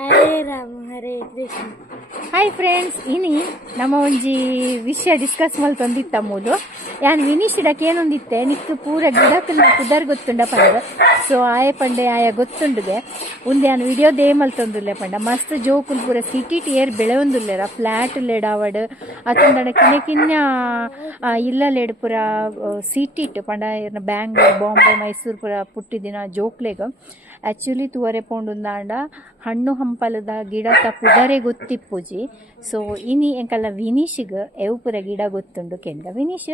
ಹರೇ Rama, Hare Krishna. Hi friends ಇನಿ ನಮ್ಮ ಒಂಜಿ ವಿಷಯ ಡಿಸ್ಕಸ್ ಮಲ್ತೊಂದಿತ್ತ ಮೂಲು. ಯಾನ್ ವಿನಿಶಿಡಕ್ಕೆ ಏನೊಂದಿತ್ತೆ? ನಿಕ್ಕು ಪೂರ ಗಿಡಕ್ಕಲ್ಲ ಕುದರ್ ಗೊತ್ತುಂಡ ಪಂಡ ಸೊ ಆಯ ಪಂಡೆ, ಆಯ ಗೊತ್ತುಂಡುದೆ. ಉಂದೆ ಯಾನ್ ವಿಡಿಯೋ ದೇ ಮಲ್ತೊಂದುಲ್ಲೆ ಪಂಡ. ಮಸ್ತ್ ಜೋಕುಲ್ ಪೂರ ಸಿಟಿ ಬೆಳೆ ಫ್ಲಾಟ್ ಲೇಡ್ ಆವಡ್ ಅತಂಡ ಕಿನ್ನ ಕಿನ್ನ ಇಲ್ಲಲೇಡ್ ಪೂರ ಸಿಟಿ ಪಂಡ. ಬ್ಯಾಂಗ್ಳೂರ್, ಬಾಂಬೆ ಮೈಸೂರು ಪೂರ ಪುಟ್ಟಿದಿನ ಜೋಕ್ಲೆಗ್. ಆ್ಯಕ್ಚುಲಿ ತೂವರೆ ಪೋಂಡುಂದಾಂಡ ಹಣ್ಣು ಹಂಪಲದ ಗಿಡ ತ ಪುದರೆ ಗೊತ್ತಿಪ್ಪುಜಿ. ಸೊ ಇನಿ ಎಂಕಲ್ಲ ವಿನೀಶ್ಗೆ ಎವು ಪೂರ ಗಿಡ ಗೊತ್ತುಂಡು ಕೆಂಡ ವಿನೀಶ್?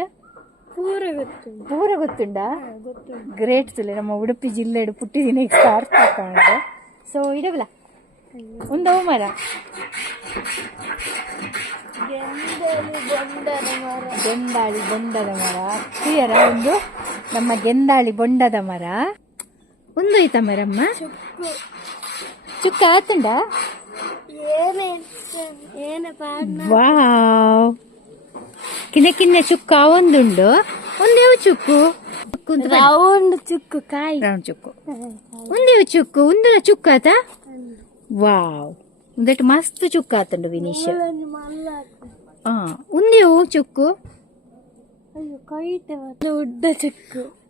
ಪೂರ ಗೊತ್ತು ಪೂರ ಗೊತ್ತುಂಡ ಗೊತ್ತು ಗ್ರೇಟ್ ತುಲೆ ನಮ್ಮ ಉಡುಪಿ ಜಿಲ್ಲೆಡು ಪುಟ್ಟಿದಿನ ಸಾರ್ಥ ಕಾಣದು ಸೊ ಇಡವಲ್ಲ ಒಂದವು ಮರ. ಗೆಂದಾಳಿ ಬೊಂಡದ ಮರ. ಕ್ಲಿಯರ ಒಂದು ನಮ್ಮ ಗೆಂದಾಳಿ ಬೊಂಡದ ಮರ. ಒಂದು ಐತ ಮರಮ್ಮ? ಚುಕ್ಕು. ಆತುಂಡ ಏನೇ ವಾವ್ ಕಿನ್ನ ಕಿನ್ನ ಚುಕ್ಕ ಒಂದುಂಡು ಒಂದೇವು ಚುಕ್ಕು. ರೌಂಡ್ ಚುಕ್ಕು ಕಾಯಿ. ರೌಂಡ್ ಚುಕ್ಕು. ಒಂದೇವು ಚುಕ್ಕು ಒಂದು ಚುಕ್ಕ ಆತ? ವಾವ್. ಒಂದಟ್ಟು ಮಸ್ತ್ ಚುಕ್ಕ ಆತಂಡು ವಿನೀಶ್. ಆ ಒಂದೇವು ಚುಕ್ಕು.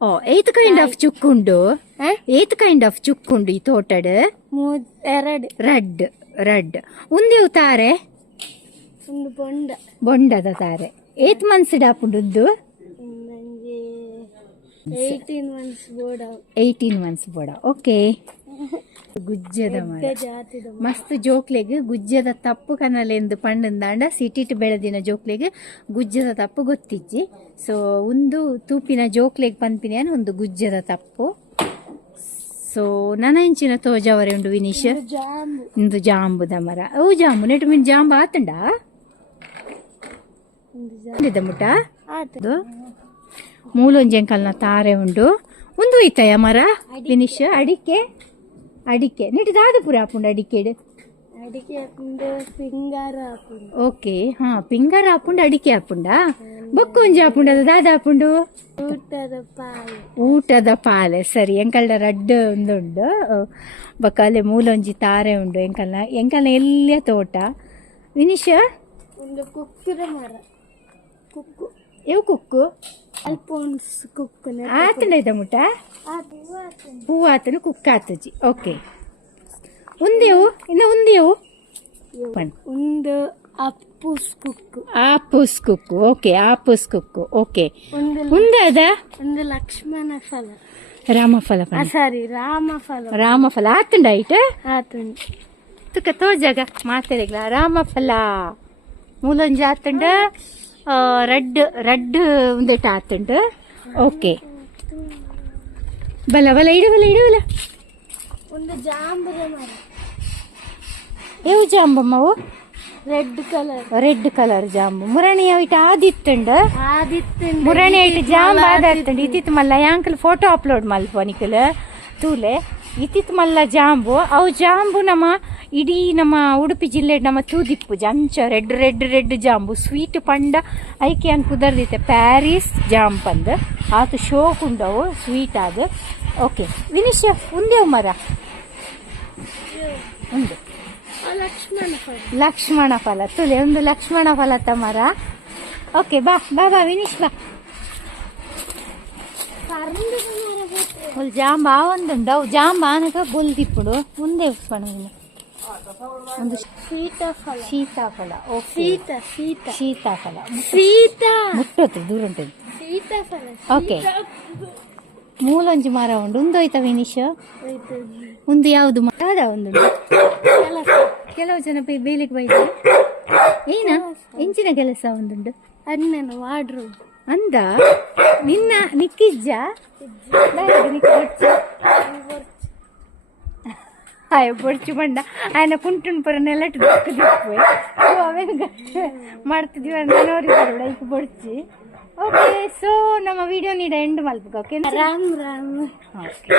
ಓ ಏತ್ ಕೈಂಡ್ ಆಫ್ ಚುಕ್ಕುಂಡು? ಏತ್ ಕೈಂಡ್ ಆಫ್ ಚುಕ್ಕುಂಡು ಈ ತೋಟಡ್? ಎರಡು. Red red. ಒಂದೇವು ತಾರೆ? ಬೊಂಡದ ತಾರೆ. ಏತ್ ಮಂತ್ಸ್ ನಂಗೆ ಏಯ್ಟೀನ್ ಮಂತ್ಸ್ ಬೋರ್ಡ್ ಏಯ್ಟೀನ್ ಮಂತ್ಸ್ ಬೋಡ ಓಕೆ ಗುಜ್ಜದ ಮರ. ಜಾತಿದ ಮಸ್ತ್ ಜೋಕ್ಲೆಗ್ ಗುಜ್ಜದ ತಪ್ಪು ಕನಲೆಂದು ಪಂಡಂದಾಂಡ ಸಿಟಿಟ್ ಬೆಳೆದಿನ ಜೋಕ್ಲೆಗ್ ಗುಜ್ಜದ ತಪ್ಪು ಗೊತ್ತಿಜ್ಜಿ. ಸೊ ಒಂದು ತೂಪಿನ ಜೋಕ್ಲೆಗ್ ಪನ್ಪಿನ ಒಂದು ಗುಜ್ಜದ ತಪ್ಪು. ಸೊ ನನ ಇಂಚಿನ ತೋಜಾವರೆ ಉಂಡು ವಿನೀಶ್? ಜಾಂಬು. ಇಂದು ಜಾಂಬುದ ಮರ. ಓ ಜಾಂಬು. ನೆಟ್ಟು ಮಿನ್ ಜಾಂಬು ಆತಂಡ? ಒಂದು ಮುಟ್ಟ ಅದು ಮೂಲೊಂಜೆಂಕಲ್ನ ತಾರೆ ಉಂಡು. ಒಂದು ಐತಯ ಮರ? ಫಿನಿಶ್ ಅಡಿಕೆ? ಅಡಿಕೆ. ನೆಟ್ಟು ದಾದ ಪುರ ಹಾಕೊಂಡು ಅಡಿಕೆ ಹಾಕೊಂಡು ಫಿಂಗರ್ ಹಾಕೊಂಡು ಓಕೆ ಹಾ ಪಿಂಗರ್ ಹಾಕೊಂಡು ಅಡಿಕೆ ಹಾಕೊಂಡ ಬೊಕ್ಕು ಒಂಜಿ ಹಾಪುಂಡು ಅದು ದಾದ ಹಾಕೊಂಡು ಊಟದ ಪಾಲೆ. ಊಟದ ಪಾಲೆ ಸರಿ. ಎಂಕಲ್ಡ ರಡ್ಡ್ ಒಂದುಂಡು. ಬೊಕ್ಕ ಮೂಲೊಂಜಿ ತಾರೆ ಉಂಡು ಎಂಕಲ್ನ. ಎಂಕಲ್ನ ಎಲ್ಲ ತೋಟ. ವಿನಿಶ ಒಂದು ಕುಕ್ಕುರ ಮರ. ಕುಕ್ಕು. ಎವು ಕುಕ್ಕು? ಅಲ್ಪೋನ್ಸ್ ಕುಕ್ಕು ಆತನ ಇದ ಮುಟ. ಹೂ ಆತನು. ಕುಕ್ಕ ಆತಜಿ. ಓಕೆ. ಉಂದೇವು ಇನ್ನು ಉಂದೇವು ಒಂದು ಅಪ್ಪುಸ್ ಕುಕ್ಕು. ಆಪುಸ್ ಕುಕ್ಕು. ಓಕೆ ಆಪುಸ್ ಕುಕ್ಕು. ಓಕೆ. ಒಂದು ಅದ? ಒಂದು ಲಕ್ಷ್ಮಣ ಫಲ. ರಾಮಫಲ ಸಾರಿ ರಾಮ ಫಲ. ರಾಮಫಲ ಆತಂಡ ಐಟ ಆತುಂಡು. ತುಕ ತೋಜಾಗ ಮಾತಾಡಿಗ್ಲ ರಾಮಫಲ ಮೂಲೊಂಜಿ ಆತಂಡ? ರಡ್ ರಡ್ ಒಂದಿಟ್ಟು ಆತಂಡ ಓಕೆ ಬಲ ಬಲ ಇಡುವಲ್ಲ ಬಲ ಒಂದು ಜಾಂಬುದ ಮರ. ಏವು ಜಾಂಬಮ್ಮವು? ರೆಡ್ ಕಲರ್ ರೆಡ್ ಕಲರ್ ಜಾಂಬು. ಮುರಣಿ ಐಟ ಆದಿತ್ತುಂಡ ಆದಿತ್ಯ ಮುರಣಿ ಐಟ್ ಜಾಂಬ ಆದಾತ್ತಂಡ ಇತ್ತಿತ್ ಮಲ್ಲ ಯಾಂಕಲ್ ಫೋಟೋ ಅಪ್ಲೋಡ್ ಮಲ್ಪ ನಿಕಲ್ ತೂಲೆ. ಇತ್ತಿತ್ ಮಲ್ಲ ಜಾಂಬು. ಅವು ಜಾಂಬು ನಮ್ಮ ಇಡೀ ನಮ್ಮ ಉಡುಪಿ ಜಿಲ್ಲೆ, ನಮ್ಮ ತೂದಿಪ್ಪು, ಜಂಚ, ರೆಡ್ ರೆಡ್ ರೆಡ್ ಜಾಂಬು, ಸ್ವೀಟ್ ಪಂಡ ಐಕೆ ಅನ್ ಕುದರ್ದಿತ್ತೆ, ಪ್ಯಾರಿಸ್ ಜಾಮ್ ಪಂದ್ ಆತು ಶೋಕ್ ಸ್ವೀಟ್ ಅದು ಓಕೆ ವಿನಿಶ್ ಉಂದೇವು ಮರ? ಉಂದು. ಲಕ್ಷ್ಮಣ ಫಲ, ತುಲೆ ಒಂದು ಲಕ್ಷ್ಮಣ ಫಲ ಮರ. ಓಕೆ, ಬಾ ಬಾ ಬಾ, ವಿನೀಶ್, ಬಾ. ಜಾಂಬ ಜಾಮ್ ಅವು ಜಾಂಬ ಆನಗ ಬೊಲ್ದಿಪ್ಪುಡು ಮುಂದೆ ಉಸ್ಪಣ ನೀನು. ಒಂದು ಸೀತಾಫಲ. ಸೀತಾಫಲ. ಓಕೆ ಸೀತ ಸೀತ. ಸೀತಾಫಲ. ಸೀತ. ಮುಟ್ಟೋದು ದೂರ ಉಂಟು. ಸೀತಾಫಲ ಓಕೆ ಮೂಲೊಂಜಿ ಮರ ಉಂಡು. ಒಂದು ಹೋಯ್ತಾ ವಿನೀಶ್? ಒಂದು ಯಾವುದು ಮರ ಯಾವ್ದ ಒಂದು ಕೆಲವು ಜನ ಬೇಲಿಗೆ ಬೈದು ಏನ? ಇಂಚಿನ ಕೆಲಸ ಒಂದುಂಡು ಅಣ್ಣನ ವಾಡ್ರು ಅಂದ ನಿನ್ನ ನಿಕ್ಕಿಜ್ಜ? ಆಯ ಬೊಡ್ಚು ಬಂಡ ಆಯನ ಕುಂಟುನ್ ಪರ ನೆಲಟ್ ದಿಕ್ಕು ದಿಕ್ಕು ಅವೇನು ಮಾಡ್ತಿದ್ವಿ ನನವರಿದ್ದಾರೆ ಲೈಕ್ ಬೊಡ್ಚಿ ಓಕೆ ಸೊ ನಮ್ಮ ವಿಡಿಯೋ ನೀಡ ಎಂಡ್ ಮಲ್ಬೇಕು ಓಕೆ ರಾಮ್ ರಾಮ್. ಓಕೆ